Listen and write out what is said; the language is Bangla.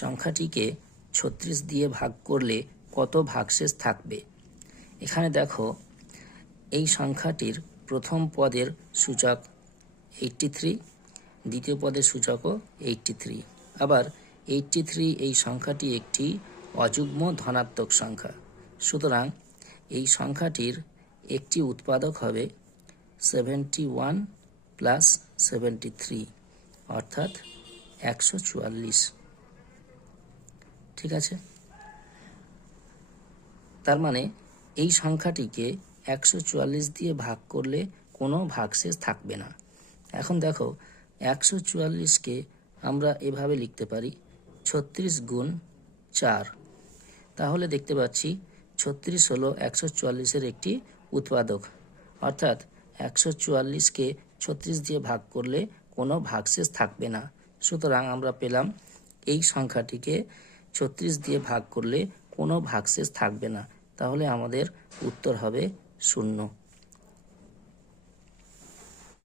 সংখ্যাটিকে 36 দিয়ে ভাগ করলে কত ভাগশেষ থাকবে। এখানে দেখো এই সংখ্যাটির প্রথম পদের সূচক 83, দ্বিতীয় পদের সূচকও 83। আবার 83 এই সংখ্যাটি একটি অযুগ্ম ধনাত্মক সংখ্যা, সুতরাং এই সংখ্যাটির একটি উৎপাদক হবে 71 প্লাস 73 অর্থাৎ 144। ঠিক আছে, তার মানে এই সংখ্যাটিকে 144 দিয়ে ভাগ করলে কোনো ভাগশেষ থাকবে না। এখন দেখো 144কে আমরা এভাবে লিখতে পারি 36 গুণ 4। তাহলে দেখতে পাচ্ছি 36 হলো 144-এর একটি উৎপাদক, অর্থাৎ 144কে 36 দিয়ে ভাগ করলে কোনো ভাগশেষ থাকবে না। সুতরাং আমরা পেলাম এই সংখ্যাটিকে 36 দিয়ে ভাগ করলে কোনো ভাগশেষ থাকবে না। তাহলে আমাদের উত্তর হবে 0।